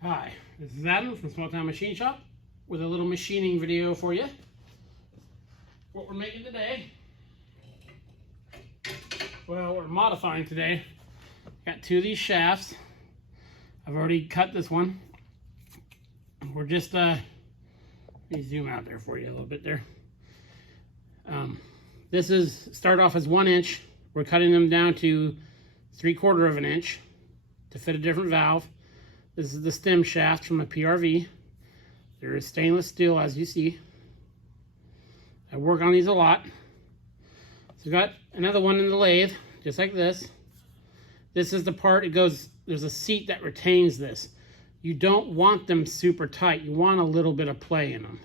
Hi, this is Adam from Small Town Machine Shop with a little machining video for you. What we're making today, well, we're modifying today. Got two of these shafts. I've already cut this one. We're just, let me zoom out there for you a little bit there. This is, start off as 1 inch. We're cutting them down to 3/4 of an inch to fit a different valve. This is the stem shaft from a PRV. There is stainless steel, as you see. I work on these a lot. So we've got another one in the lathe, just like this. This is the part, it goes, there's a seat that retains this. You don't want them super tight. You want a little bit of play in them.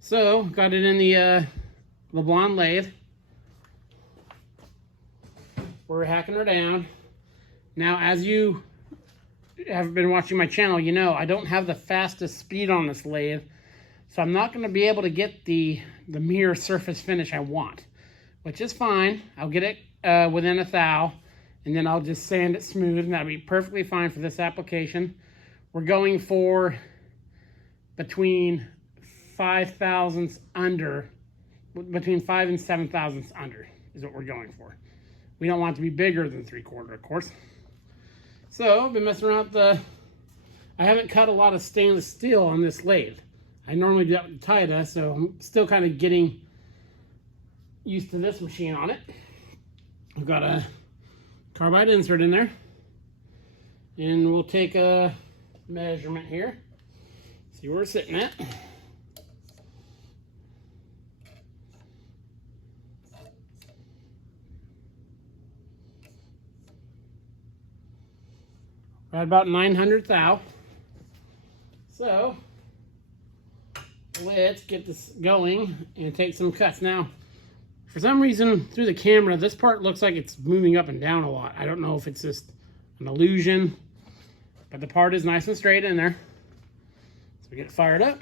So, got it in the LeBlanc lathe. We're hacking her down. Now, as you have been watching my channel, you know I don't have the fastest speed on this lathe, so I'm not going to be able to get the mirror surface finish I want, which is fine. I'll get it within a thou, and then I'll just sand it smooth, and that'll be perfectly fine for this application. We're going for between 5 thousandths under, between 5 and 7 thousandths under is what we're going for. We don't want it to be bigger than 3/4, of course. So, I've been messing around with I haven't cut a lot of stainless steel on this lathe. I normally do that with the Tida, so I'm still kind of getting used to this machine on it. I've got a carbide insert in there. And we'll take a measurement here. See where we're sitting at. Right about 900 thou. So, let's get this going and take some cuts. Now, for some reason, through the camera, this part looks like it's moving up and down a lot. I don't know if it's just an illusion, but the part is nice and straight in there. So we get it fired up.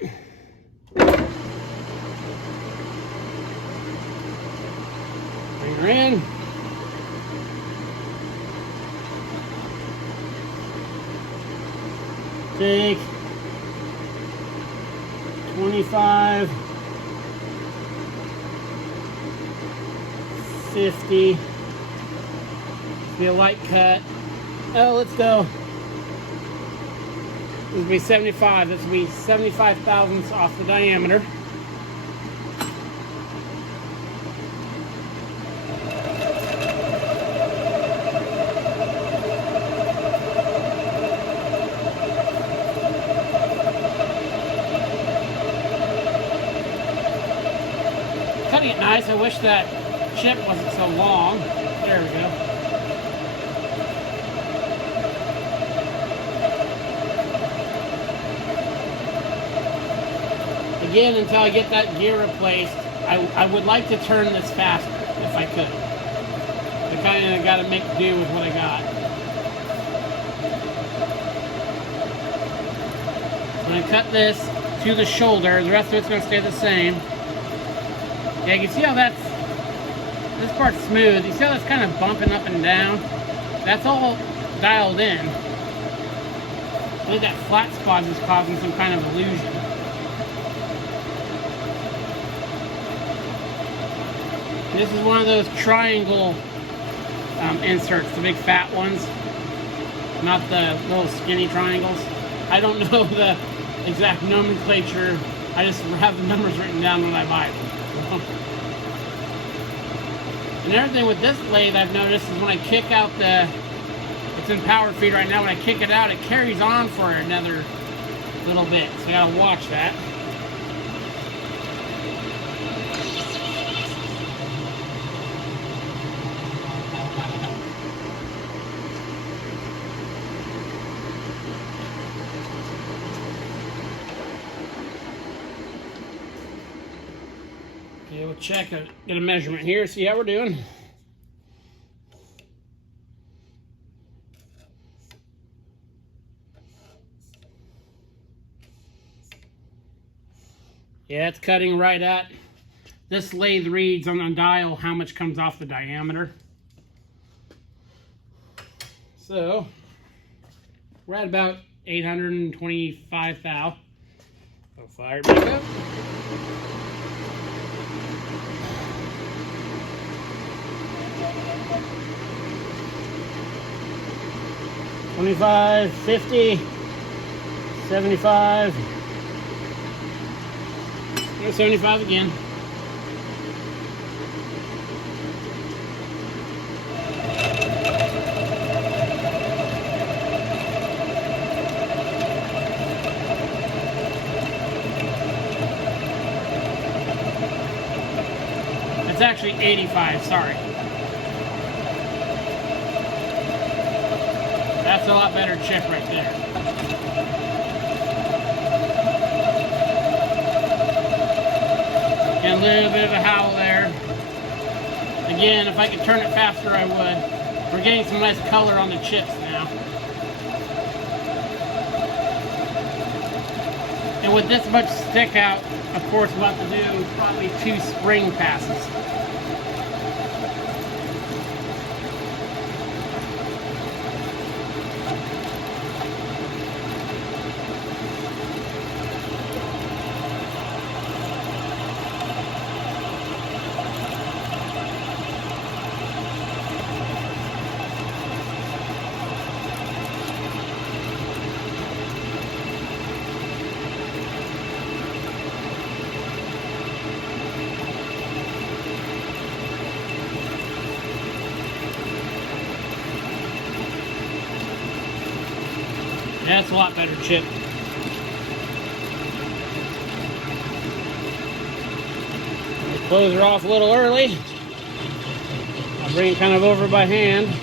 Bring her in. Take 25, 50, be a light cut. Oh, let's go. This will be 75. This will be 75 thousandths off the diameter. Cutting it nice. I wish that chip wasn't so long. There we go. Again, until I get that gear replaced, I would like to turn this faster if I could. I kind of got to make do with what I got. I'm going to cut this to the shoulder. The rest of it's going to stay the same. Yeah, you can see how this part's smooth. You see how that's kind of bumping up and down? That's all dialed in. I think that flat spot is causing some kind of illusion. This is one of those triangle inserts, the big fat ones, not the little skinny triangles. I don't know the exact nomenclature. I just have the numbers written down when I buy them. And everything with this lathe I've noticed is when I kick out it's in power feed right now, when I kick it out, it carries on for another little bit. So I gotta watch that. Okay, we'll check, get a measurement here, see how we're doing. Yeah, it's cutting right at, this lathe reads on the dial how much comes off the diameter. So, we're at about 825 thou. So fire back up. $25, $50, $75, $75 again. It's actually 85, sorry. That's a lot better chip right there. And a little bit of a howl there. Again, if I could turn it faster, I would. We're getting some nice color on the chips now. And with this much stick out, of course, we'll have to do probably 2 spring passes. That's a lot better chip. Close her off a little early. I'll bring it kind of over by hand.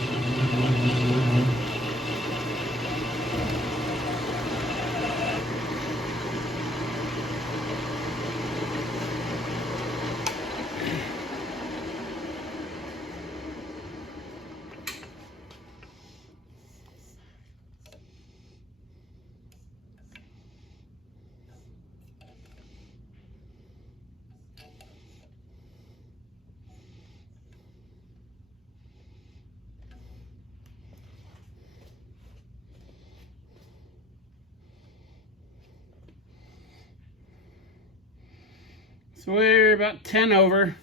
So we're about 10 over.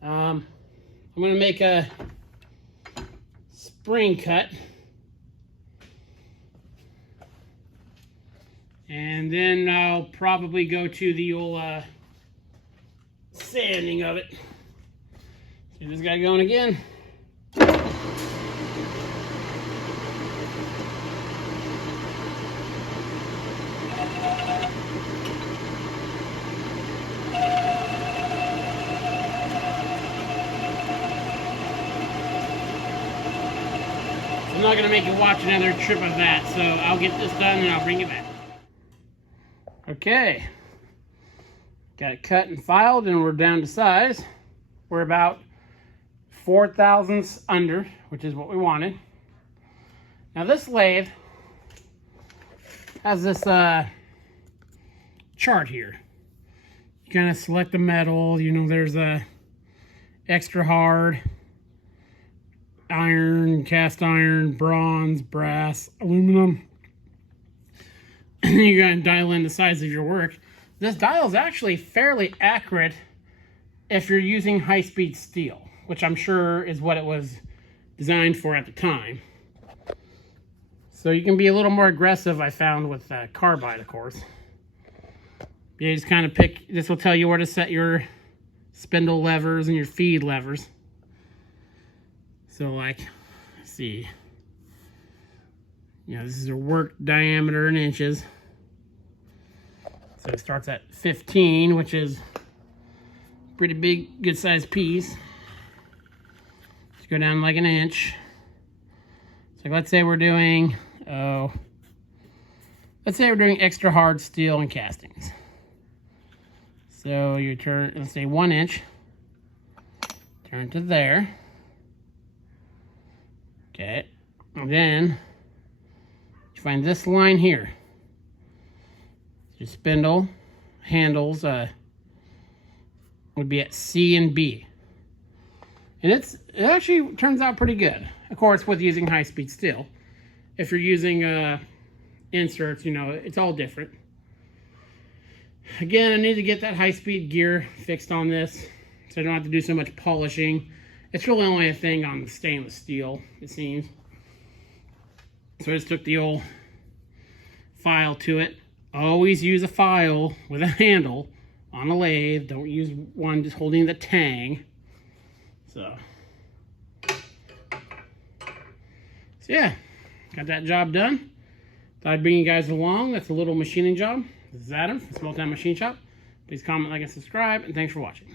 I'm going to make a spring cut. And then I'll probably go to the old sanding of it. Get this guy going again. I'm not going to make you watch another trip of that, so I'll get this done and I'll bring it back. Okay, got it cut and filed and we're down to size. We're about 4 thousandths under, which is what we wanted. Now this lathe has this chart here. You kind of select the metal, you know, there's a extra hard, iron, cast iron, bronze, brass, aluminum. And then you gotta dial in the size of your work. This dial is actually fairly accurate if you're using high-speed steel, which I'm sure is what it was designed for at the time. So you can be a little more aggressive, I found, with carbide, of course. You just kind of pick, this will tell you where to set your spindle levers and your feed levers. So like, let's see. You know, this is your work diameter in inches. So it starts at 15, which is a pretty big, good sized piece. Let's go down like an inch. So let's say we're doing, let's say we're doing extra hard steel and castings. So you turn, let's say 1 inch, turn to there. Okay, and then you find this line here. Your spindle handles would be at C and B. And it actually turns out pretty good. Of course, with using high-speed steel. If you're using inserts, you know, it's all different. Again, I need to get that high-speed gear fixed on this so I don't have to do so much polishing. It's really only a thing on the stainless steel, it seems. So I just took the old file to it. Always use a file with a handle on a lathe. Don't use one just holding the tang. So yeah, got that job done. Thought I'd bring you guys along. That's a little machining job. This is Adam from Small Town Machine Shop. Please comment, like, and subscribe, and thanks for watching.